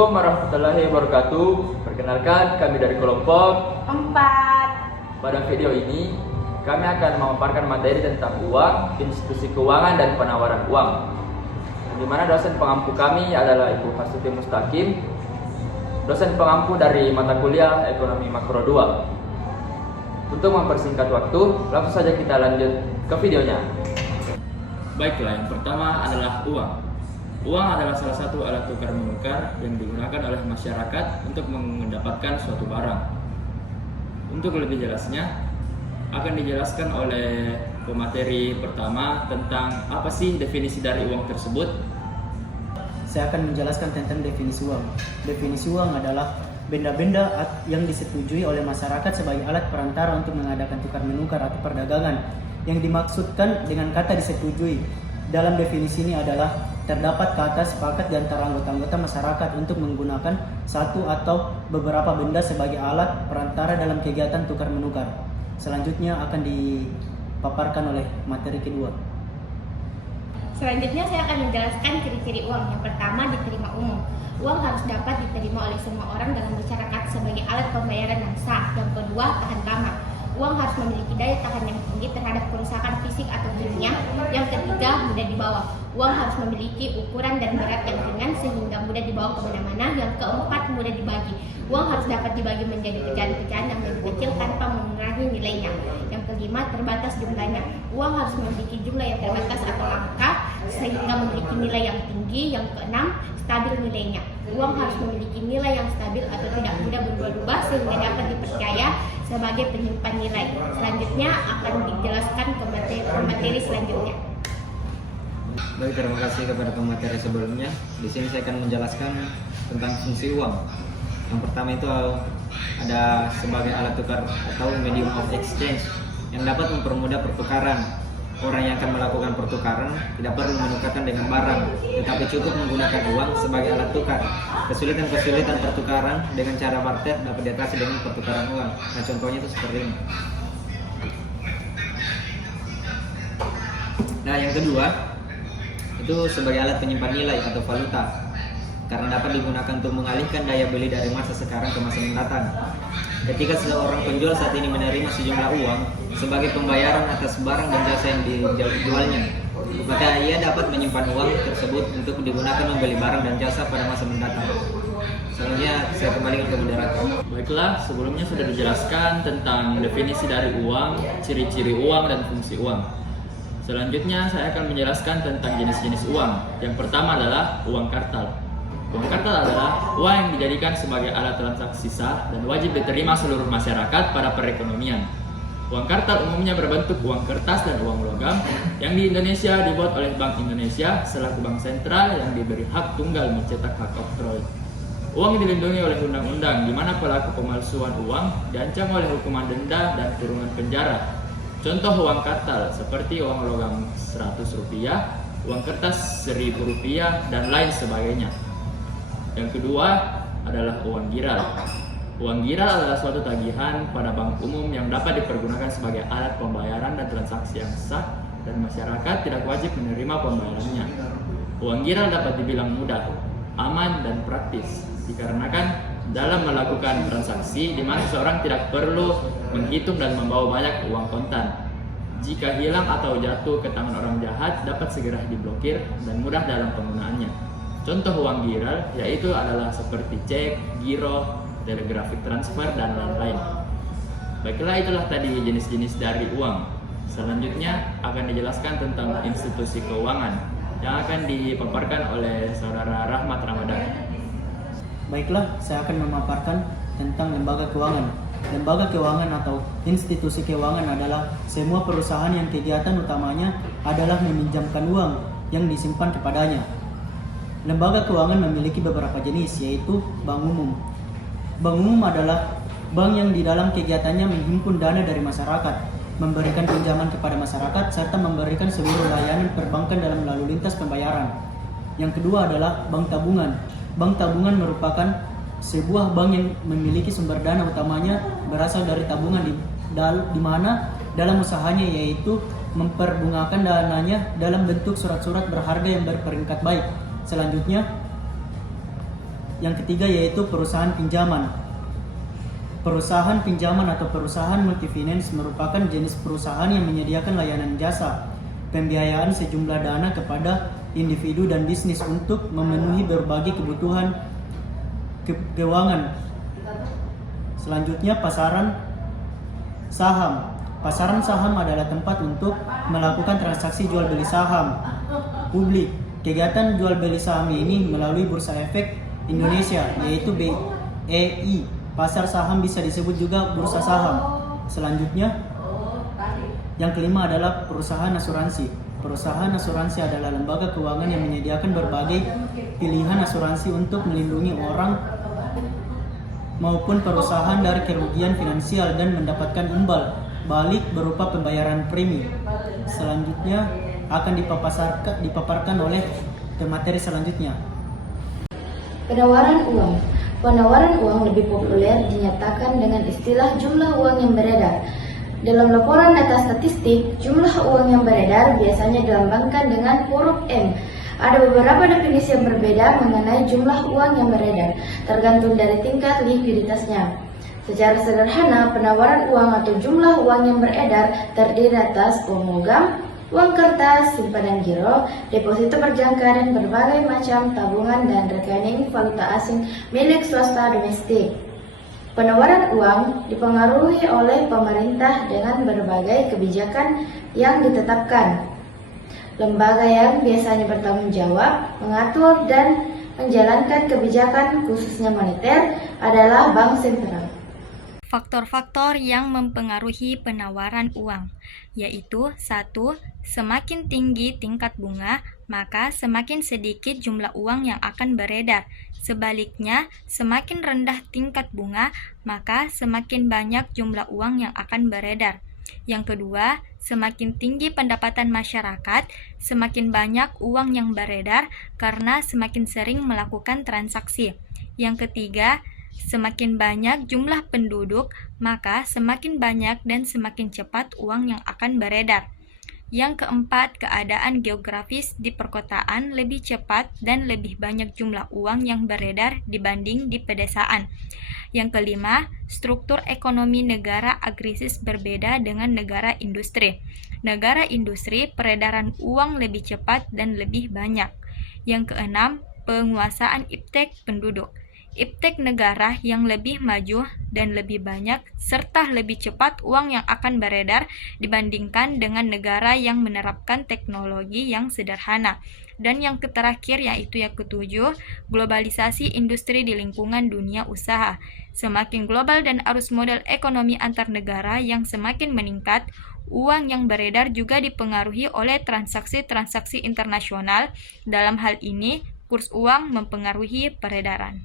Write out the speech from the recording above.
Assalamualaikum warahmatullahi wabarakatuh. Perkenalkan, kami dari kelompok 4. Pada video ini, kami akan memaparkan materi tentang uang, institusi keuangan, dan penawaran uang. Di mana dosen pengampu kami adalah Ibu Hasuti Mustaqim, dosen pengampu dari mata kuliah Ekonomi Makro 2. Untuk mempersingkat waktu, langsung saja kita lanjut ke videonya. Baiklah, yang pertama adalah uang. Uang adalah salah satu alat tukar menukar yang digunakan oleh masyarakat untuk mendapatkan suatu barang. Untuk lebih jelasnya, akan dijelaskan oleh pemateri pertama tentang apa sih definisi dari uang tersebut. Saya akan menjelaskan tentang definisi uang. Definisi uang adalah benda-benda yang disetujui oleh masyarakat sebagai alat perantara untuk mengadakan tukar menukar atau perdagangan. Yang dimaksudkan dengan kata disetujui dalam definisi ini adalah terdapat kata sepakat di antara anggota-anggota masyarakat untuk menggunakan satu atau beberapa benda sebagai alat perantara dalam kegiatan tukar menukar. Selanjutnya akan dipaparkan oleh materi kedua. Selanjutnya saya akan menjelaskan ciri-ciri uang. Yang pertama, diterima umum. Uang harus dapat diterima oleh semua orang dalam masyarakat sebagai alat pembayaran yang sah. Yang kedua, tahan lama. Uang harus memiliki daya tahan yang tinggi terhadap kerusakan fisik atau kimia. Yang ketiga, mudah dibawa. Uang harus memiliki ukuran dan berat yang ringan sehingga mudah dibawa kemana-mana. Yang keempat, mudah dibagi. Uang harus dapat dibagi menjadi pecahan-pecahan yang lebih kecil tanpa mengurangi nilainya. Yang kelima, terbatas jumlahnya. Uang harus memiliki jumlah yang terbatas atau angka sehingga memiliki nilai yang tinggi. Yang keenam, stabil nilainya. Uang harus memiliki nilai yang stabil atau tidak mudah berubah-ubah sehingga dapat dipercaya sebagai penyimpan nilai. Selanjutnya akan dijelaskan ke materi selanjutnya. Baik, terima kasih kepada pemateri sebelumnya. Di sini saya akan menjelaskan tentang fungsi uang. Yang pertama itu ada sebagai alat tukar atau medium of exchange yang dapat mempermudah pertukaran. Orang yang akan melakukan pertukaran tidak perlu menukarkan dengan barang, tetapi cukup menggunakan uang sebagai alat tukar. Kesulitan-kesulitan pertukaran dengan cara barter dapat diatasi dengan pertukaran uang. Nah, contohnya itu seperti ini. Nah, yang kedua itu sebagai alat penyimpan nilai atau valuta, karena dapat digunakan untuk mengalihkan daya beli dari masa sekarang ke masa mendatang. Ketika seorang penjual saat ini menerima sejumlah uang sebagai pembayaran atas barang dan jasa yang dijualnya, maka ia dapat menyimpan uang tersebut untuk digunakan membeli barang dan jasa pada masa mendatang. Selanjutnya saya kembali ke moderator. Baiklah, sebelumnya sudah dijelaskan tentang definisi dari uang, ciri-ciri uang, dan fungsi uang. Selanjutnya saya akan menjelaskan tentang jenis-jenis uang. Yang pertama adalah uang kartal. Uang kartal adalah uang yang dijadikan sebagai alat transaksi sah dan wajib diterima seluruh masyarakat pada perekonomian. Uang kartal umumnya berbentuk uang kertas dan uang logam yang di Indonesia dibuat oleh Bank Indonesia selaku bank sentral yang diberi hak tunggal mencetak hak oktroy. Uang dilindungi oleh undang-undang di mana pelaku pemalsuan uang diancam oleh hukuman denda dan kurungan penjara. Contoh uang kartal seperti uang logam Rp100, uang kertas Rp1.000, dan lain sebagainya. Yang kedua adalah uang giral. Uang giral adalah suatu tagihan pada bank umum yang dapat dipergunakan sebagai alat pembayaran dan transaksi yang sah dan masyarakat tidak wajib menerima pembayarannya. Uang giral dapat dibilang mudah, aman, dan praktis dikarenakan dalam melakukan transaksi di mana seseorang tidak perlu menghitung dan membawa banyak uang kontan. Jika hilang atau jatuh ke tangan orang jahat dapat segera diblokir dan mudah dalam penggunaannya. Contoh uang giral yaitu adalah seperti cek, giro, telegraphic transfer, dan lain-lain. Baiklah, itulah tadi jenis-jenis dari uang. Selanjutnya akan dijelaskan tentang institusi keuangan yang akan dipaparkan oleh saudara Rahmat Ramadan. Baiklah, saya akan memaparkan tentang lembaga keuangan. Lembaga keuangan atau institusi keuangan adalah semua perusahaan yang kegiatan utamanya adalah meminjamkan uang yang disimpan kepadanya. Lembaga keuangan memiliki beberapa jenis, yaitu bank umum. Bank umum adalah bank yang di dalam kegiatannya menghimpun dana dari masyarakat, memberikan pinjaman kepada masyarakat, serta memberikan seluruh layanan perbankan dalam lalu lintas pembayaran. Yang kedua adalah bank tabungan. Bank tabungan merupakan sebuah bank yang memiliki sumber dana utamanya berasal dari tabungan di mana dalam usahanya yaitu memperbungakan dananya dalam bentuk surat-surat berharga yang berperingkat baik. Selanjutnya yang ketiga yaitu perusahaan pinjaman. Perusahaan pinjaman atau perusahaan multifinance merupakan jenis perusahaan yang menyediakan layanan jasa pembiayaan sejumlah dana kepada individu dan bisnis untuk memenuhi berbagai kebutuhan keuangan. Selanjutnya, pasaran saham. Pasaran saham adalah tempat untuk melakukan transaksi jual beli saham publik. Kegiatan jual beli saham ini melalui Bursa Efek Indonesia yaitu BEI. Pasar saham bisa disebut juga bursa saham. Selanjutnya, yang kelima adalah perusahaan asuransi. Perusahaan asuransi adalah lembaga keuangan yang menyediakan berbagai pilihan asuransi untuk melindungi orang maupun perusahaan dari kerugian finansial dan mendapatkan imbal balik berupa pembayaran premi. Selanjutnya akan dipaparkan oleh pemateri selanjutnya. Penawaran uang. Penawaran uang lebih populer dinyatakan dengan istilah jumlah uang yang beredar. Dalam laporan data statistik, jumlah uang yang beredar biasanya dilambangkan dengan huruf M. Ada beberapa definisi yang berbeda mengenai jumlah uang yang beredar, tergantung dari tingkat likuiditasnya. Secara sederhana, penawaran uang atau jumlah uang yang beredar terdiri atas uang logam, uang kertas, simpanan giro, deposito berjangka, dan berbagai macam tabungan dan rekening valuta asing milik swasta domestik. Penawaran uang dipengaruhi oleh pemerintah dengan berbagai kebijakan yang ditetapkan. Lembaga yang biasanya bertanggung jawab, mengatur, dan menjalankan kebijakan khususnya moneter adalah Bank Sentral. Faktor-faktor yang mempengaruhi penawaran uang, yaitu 1. Semakin tinggi tingkat bunga, maka semakin sedikit jumlah uang yang akan beredar. Sebaliknya, semakin rendah tingkat bunga, maka semakin banyak jumlah uang yang akan beredar. Yang kedua, semakin tinggi pendapatan masyarakat, semakin banyak uang yang beredar karena semakin sering melakukan transaksi. Yang ketiga, semakin banyak jumlah penduduk, maka semakin banyak dan semakin cepat uang yang akan beredar. Yang keempat, keadaan geografis di perkotaan lebih cepat dan lebih banyak jumlah uang yang beredar dibanding di pedesaan. Yang kelima, struktur ekonomi negara agresis berbeda dengan negara industri. Negara industri, peredaran uang lebih cepat dan lebih banyak. Yang keenam, penguasaan iptek penduduk. Iptek negara yang lebih maju dan lebih banyak serta lebih cepat uang yang akan beredar dibandingkan dengan negara yang menerapkan teknologi yang sederhana. Dan yang terakhir yaitu yang ketujuh, globalisasi industri di lingkungan dunia usaha. Semakin global dan arus modal ekonomi antar negara yang semakin meningkat, uang yang beredar juga dipengaruhi oleh transaksi-transaksi internasional. Dalam hal ini, kurs uang mempengaruhi peredaran.